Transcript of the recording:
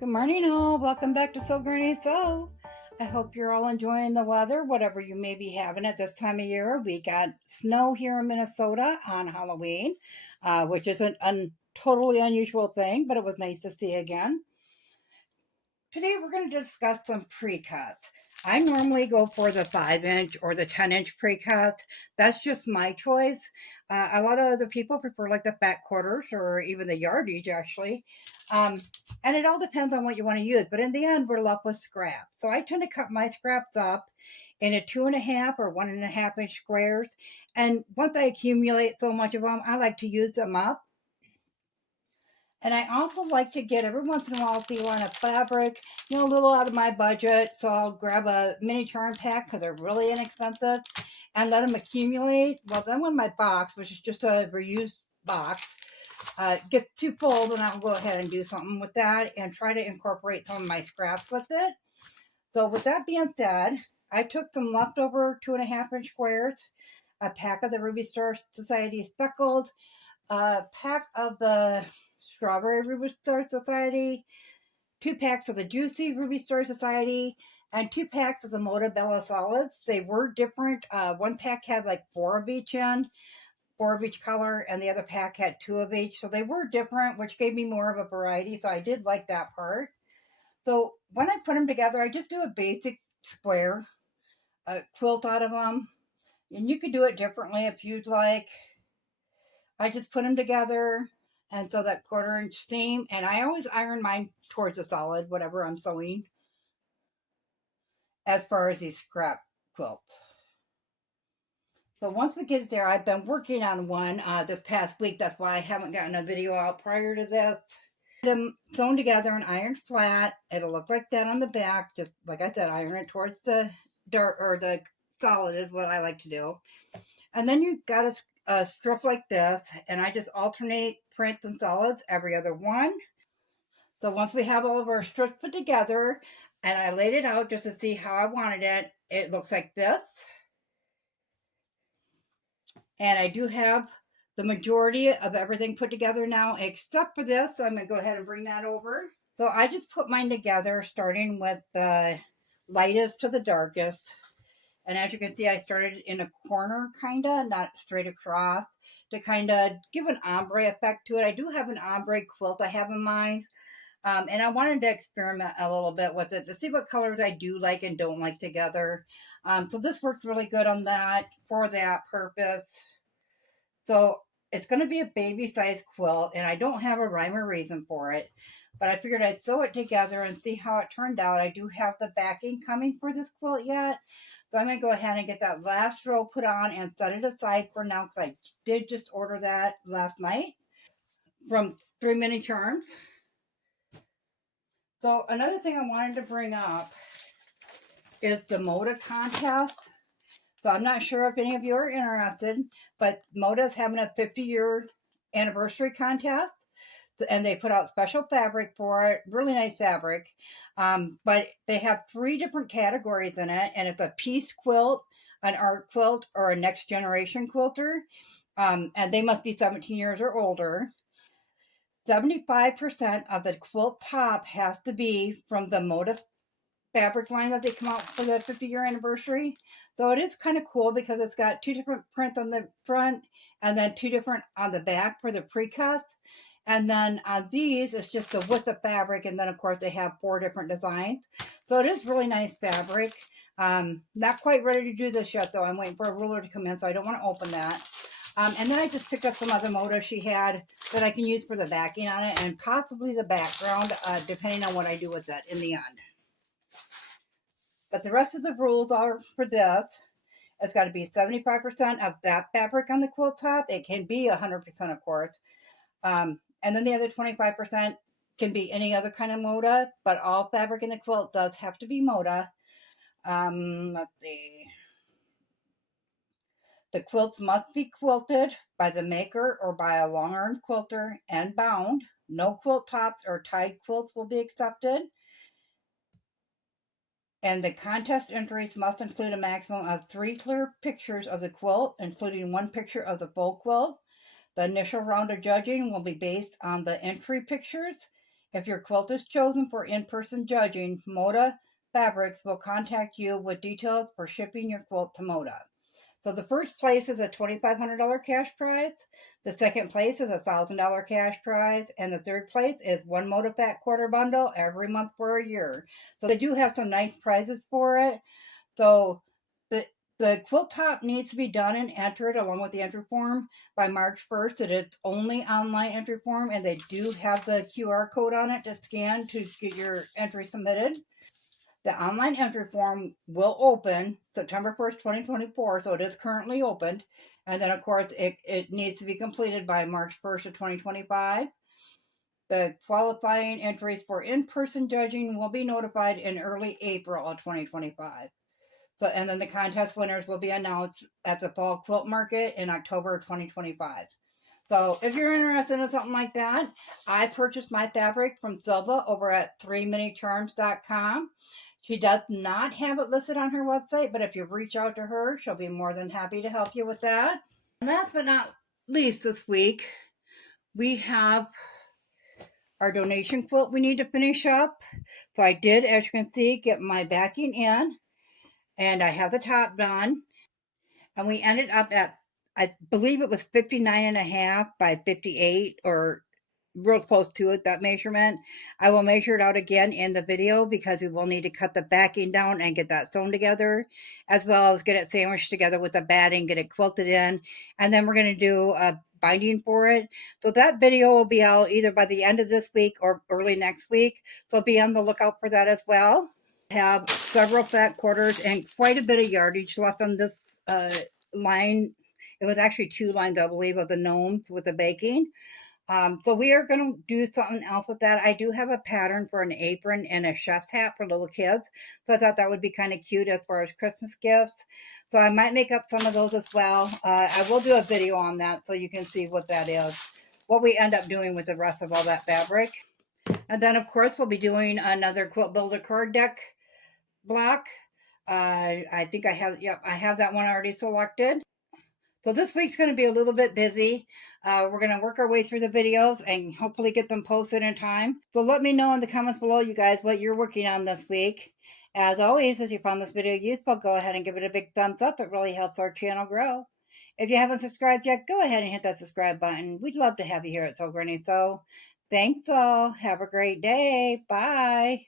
Good morning, all. Welcome back to So Granny So. I hope you're all enjoying the weather, whatever you may be having at this time of year. We got snow here in Minnesota on Halloween, which is a totally unusual thing, but it was nice to see again. Today we're going to discuss some pre-cuts. I normally go for the 5-inch or the 10-inch pre-cut. That's just my choice. A lot of other people prefer like the fat quarters or even the yardage, actually. And it all depends on what you want to use. But in the end, we're left with scraps. So I tend to cut my scraps up in a 2.5 or 1.5 inch squares. And once I accumulate so much of them, I like to use them up. And I also like to get every once in a while, see on a fabric, a little out of my budget. So I'll grab a mini charm pack because they're really inexpensive and let them accumulate. Well, then when my box, which is just a reused box, gets too full, then I'll go ahead and do something with that and try to incorporate some of my scraps with it. So with that being said, I took some leftover 2.5 inch squares, a pack of the Ruby Star Society Speckled, a pack of the Strawberry Ruby Star Society, 2 packs of the Juicy Ruby Star Society, and 2 packs of the Moda Bella Solids. They were different. One pack had like 4 of each in, 4 of each color, and the other pack had 2 of each. So they were different, which gave me more of a variety. So I did like that part. So when I put them together, I just do a basic square, a quilt out of them. And you could do it differently if you'd like. I just put them together. And so that 1/4 inch seam, and I always iron mine towards a solid, whatever I'm sewing, as far as these scrap quilts. So once we get there, I've been working on one this past week. That's why I haven't gotten a video out prior to this. Them sewn together and ironed flat. It'll look like that on the back. Just like I said, iron it towards the dirt or the solid is what I like to do. And then you've got a strip like this, and I just alternate prints and solids every other one. So once we have all of our strips put together, and I laid it out just to see how I wanted it, it looks like this. And I do have the majority of everything put together now, except for this. So I'm going to go ahead and bring that over. So I just put mine together, starting with the lightest to the darkest. And as you can see, I started in a corner, kind of, not straight across, to kind of give an ombre effect to it. I do have an ombre quilt I have in mind. And I wanted to experiment a little bit with it to see what colors I do like and don't like together. So this worked really good on that, for that purpose. So it's going to be a baby size quilt, and I don't have a rhyme or reason for it, but I figured I'd sew it together and see how it turned out. I do have the backing coming for this quilt yet, so I'm going to go ahead and get that last row put on and set it aside for now, because I did just order that last night from 3 Mini Charms. So another thing I wanted to bring up is the Moda Contest. So I'm not sure if any of you are interested, but Moda's having a 50-year anniversary contest, and they put out special fabric for it, really nice fabric. But they have 3 different categories in it, and it's a piece quilt, an art quilt, or a next generation quilter. And they must be 17 years or older. 75% of the quilt top has to be from the Moda fabric line that they come out for the 50-year anniversary. So it is kind of cool because it's got 2 different prints on the front and then 2 different on the back for the pre-cuts. And then on these, it's just the width of fabric. And then, of course, they have 4 different designs. So it is really nice fabric. Not quite ready to do this yet, though. I'm waiting for a ruler to come in, so I don't want to open that. And then I just picked up some other Moda she had that I can use for the backing on it and possibly the background, depending on what I do with it in the end. But the rest of the rules are for this. It's got to be 75% of that fabric on the quilt top. It can be 100%, of course. And then the other 25% can be any other kind of Moda, but all fabric in the quilt does have to be Moda. Let's see. The quilts must be quilted by the maker or by a long-arm quilter and bound. No quilt tops or tied quilts will be accepted. And the contest entries must include a maximum of 3 clear pictures of the quilt, including 1 picture of the full quilt. The initial round of judging will be based on the entry pictures. If your quilt is chosen for in-person judging, Moda Fabrics will contact you with details for shipping your quilt to Moda. So the first place is a $2,500 cash prize. The second place is a $1,000 cash prize. And the third place is one Moda Fat quarter bundle every month for a year. So they do have some nice prizes for it. So the the quilt top needs to be done and entered along with the entry form by March 1st. It is only online entry form, and they do have the QR code on it to scan to get your entry submitted. The online entry form will open September 1st, 2024, so it is currently opened. And then, of course, it needs to be completed by March 1st of 2025. The qualifying entries for in-person judging will be notified in early April of 2025. So, and then the contest winners will be announced at the Fall Quilt Market in October of 2025. So if you're interested in something like that, I purchased my fabric from Silva over at 3minicharms.com. She does not have it listed on her website, but if you reach out to her, she'll be more than happy to help you with that. And last but not least, this week, we have our donation quilt we need to finish up. So I did, as you can see, get my backing in, and I have the top done. And we ended up at, I believe it was 59.5 by 58, or real close to it, that measurement. I will measure it out again in the video because we will need to cut the backing down and get that sewn together, as well as get it sandwiched together with the batting, get it quilted in, and then we're going to do a binding for it. So that video will be out either by the end of this week or early next week. So be on the lookout for that as well. Have several fat quarters and quite a bit of yardage left on this line. It was actually 2 lines, I believe, of the gnomes with the baking. So we are going to do something else with that. I do have a pattern for an apron and a chef's hat for little kids. So I thought that would be kind of cute as far as Christmas gifts. So I might make up some of those as well. I will do a video on that so you can see what that is, what we end up doing with the rest of all that fabric. And then, of course, we'll be doing another Quilt Builder card deck block. I think I have, yep, I have that one already selected. So this week's going to be a little bit busy. We're going to work our way through the videos and hopefully get them posted in time. So let me know in the comments below, you guys, what you're working on this week. As always, if you found this video useful, go ahead and give it a big thumbs up. It really helps our channel grow. If you haven't subscribed yet, go ahead and hit that subscribe button. We'd love to have you here at Sew Granny Sew. Thanks all. Have a great day. Bye.